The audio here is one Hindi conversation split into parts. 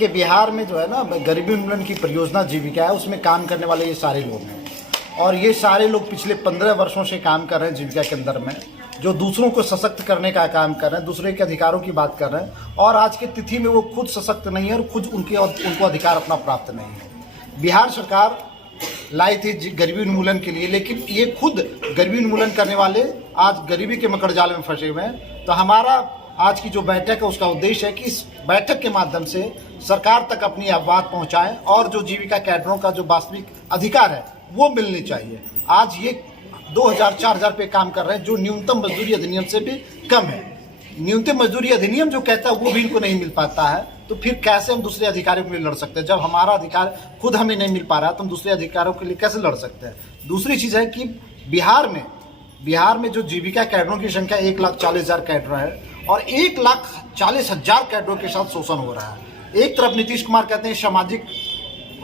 देखिए, बिहार में जो है ना गरीबी उन्मूलन की परियोजना जीविका है, उसमें काम करने वाले ये सारे लोग हैं और ये सारे लोग पिछले 15 वर्षों से काम कर रहे हैं जीविका के अंदर में, जो दूसरों को सशक्त करने का काम कर रहे हैं, दूसरे के अधिकारों की बात कर रहे हैं और आज की तिथि में वो खुद सशक्त नहीं है और खुद उनको अधिकार अपना प्राप्त नहीं है। बिहार सरकार लाई थी गरीबी उन्मूलन के लिए, लेकिन ये खुद गरीबी उन्मूलन करने वाले आज गरीबी के मकड़जाल में फंसे हुए हैं। तो हमारा आज की जो बैठक है उसका उद्देश्य है कि इस बैठक के माध्यम से सरकार तक अपनी बात पहुंचाएं और जो जीविका कैडरों का जो वास्तविक अधिकार है वो मिलनी चाहिए। आज ये 2000-4000 पे काम कर रहे हैं, जो न्यूनतम मजदूरी अधिनियम से भी कम है। न्यूनतम मजदूरी अधिनियम जो कहता है वो भी इनको नहीं मिल पाता है, तो फिर कैसे हम दूसरे अधिकारियों के लिए लड़ सकते हैं? जब हमारा अधिकार खुद हमें नहीं मिल पा रहा है तो हम दूसरे अधिकारों के लिए कैसे लड़ सकते हैं? दूसरी चीज़ है कि बिहार में जो जीविका कैडरों की संख्या 1,40,000 कैडर है और 1,40,000 कैडरों के साथ शोषण हो रहा है। एक तरफ नीतीश कुमार कहते हैं सामाजिक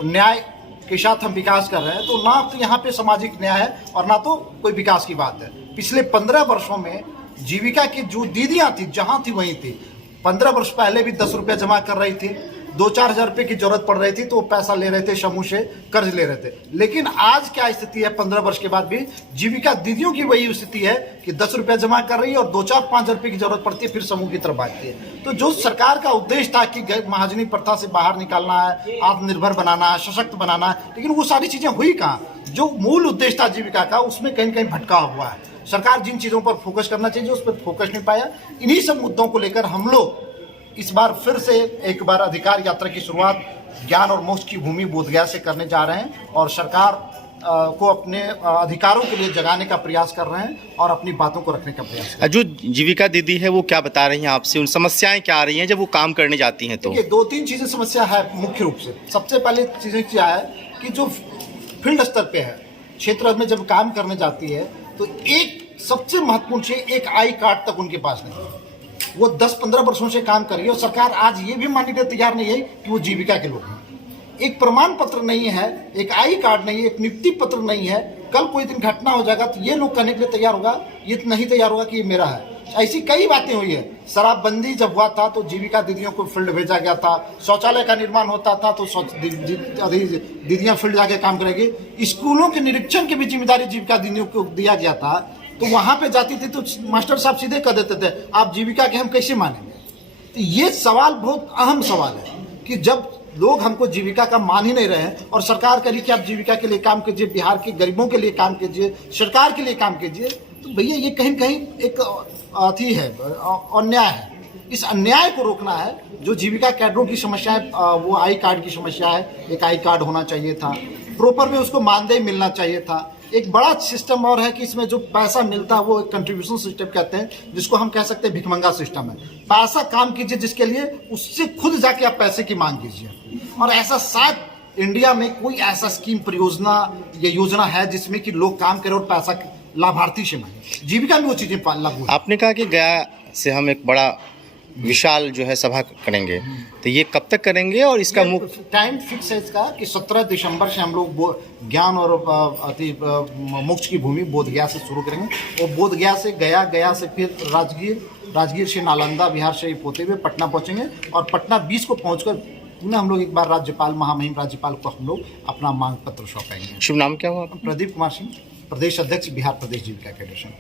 न्याय के साथ हम विकास कर रहे हैं, तो ना तो यहाँ पे सामाजिक न्याय है और ना तो कोई विकास की बात है। पिछले 15 वर्षों में जीविका की जो दीदियाँ थी जहाँ थी वहीं थी। 15 वर्ष पहले भी 10 रुपये जमा कर रही थी, 2-4 हज़ार रुपये की जरूरत पड़ रही थी तो वो पैसा ले रहे थे, समूह से कर्ज ले रहे थे। लेकिन आज क्या स्थिति है? 15 वर्ष के बाद भी जीविका दीदियों की वही स्थिति है कि 10 रुपये जमा कर रही है और 2-4-5 हज़ार रुपये की जरूरत पड़ती है, फिर समूह की तरफ आती है। तो जो सरकार का उद्देश्य था कि महाजनी प्रथा से बाहर निकालना है, आत्मनिर्भर बनाना है, सशक्त बनाना है, लेकिन वो सारी चीजें हुई कहाँ? जो मूल उद्देश्य था जीविका का उसमें कहीं कहीं भटकाव हुआ है। सरकार जिन चीजों पर फोकस करना चाहिए उस पर फोकस नहीं पाया। इन्हीं सब मुद्दों को लेकर हम लोग इस बार फिर से एक बार अधिकार यात्रा की शुरुआत ज्ञान और मोक्ष की भूमि बोधगया से करने जा रहे हैं और सरकार को अपने अधिकारों के लिए जगाने का प्रयास कर रहे हैं और अपनी बातों को रखने का प्रयास कर रहे हैं। जो जीविका दीदी है वो क्या बता रही हैं आपसे, उन समस्याएं क्या आ रही हैं जब वो काम करने जाती हैं? तो देखिए, 2-3 चीजें समस्या है मुख्य रूप से। सबसे पहले चीजें क्या है कि जो फील्ड स्तर पे है, क्षेत्र में जब काम करने जाती है तो एक सबसे महत्वपूर्ण चीज, एक आई कार्ड तक उनके पास नहीं है। वो 10-15 वर्षों से काम कर रही है और सरकार आज ये भी मानने के लिए तैयार नहीं है कि वो जीविका के लोग हैं। एक प्रमाण पत्र नहीं है, एक आई कार्ड नहीं है, एक नियुक्ति पत्र नहीं है। कल कोई दिन घटना हो जाएगा तो ये लोग कहने के लिए तैयार होगा, ये नहीं तैयार होगा कि ये मेरा है। ऐसी कई बातें हुई है। शराबबंदी जब हुआ था तो जीविका दीदियों को फील्ड भेजा गया था। शौचालय का निर्माण होता था तो दीदियां फील्ड जाके काम करेगी। स्कूलों के निरीक्षण की भी जिम्मेदारी जीविका दीदियों को दिया गया था, तो वहां पे जाती थी तो मास्टर साहब सीधे कह देते थे आप जीविका के हम कैसे मानेंगे? तो ये सवाल बहुत अहम सवाल है कि जब लोग हमको जीविका का मान ही नहीं रहे हैं और सरकार कह रही कि आप जीविका के लिए काम कीजिए, बिहार के गरीबों के लिए काम कीजिए, सरकार के लिए काम कीजिए, तो भैया ये कहीं कहीं एक अथी है, अन्याय है। इस अन्याय को रोकना है। जो जीविका कैडरों की समस्या है वो आई कार्ड की समस्या है। एक आई कार्ड होना चाहिए था, प्रॉपर में उसको मानदेय मिलना चाहिए था। एक बड़ा सिस्टम और है कि इसमें जो पैसा मिलता है वो एक कंट्रीब्यूशन सिस्टम कहते हैं, जिसको हम कह सकते हैं भिखमंगा सिस्टम है। पैसा काम कीजिए जिसके लिए, उससे खुद जाके आप पैसे की मांग कीजिए। और ऐसा शायद इंडिया में कोई ऐसा स्कीम, परियोजना या योजना है जिसमें कि लोग काम करें और पैसा लाभार्थी से मांगे। जीविका में वो चीजें लागू है। आपने कहा कि गया से हम एक बड़ा विशाल जो है सभा करेंगे, तो ये कब तक करेंगे और इसका मुख्य टाइम फिक्स है इसका कि 17 दिसंबर से हम लोग ज्ञान और मोक्ष की भूमि बोधगया से शुरू करेंगे और बोधगया से गया से फिर राजगीर से नालंदा, बिहार से होते हुए पटना पहुंचेंगे और पटना 20 को पहुंचकर पुनः हम लोग एक बार राज्यपाल, महामहिम राज्यपाल को हम लोग अपना मांग पत्र सौंपेंगे। शुभ नाम क्या हुआ? प्रदीप कुमार सिंह, प्रदेश अध्यक्ष, बिहार प्रदेश जीविका कैडर संघ।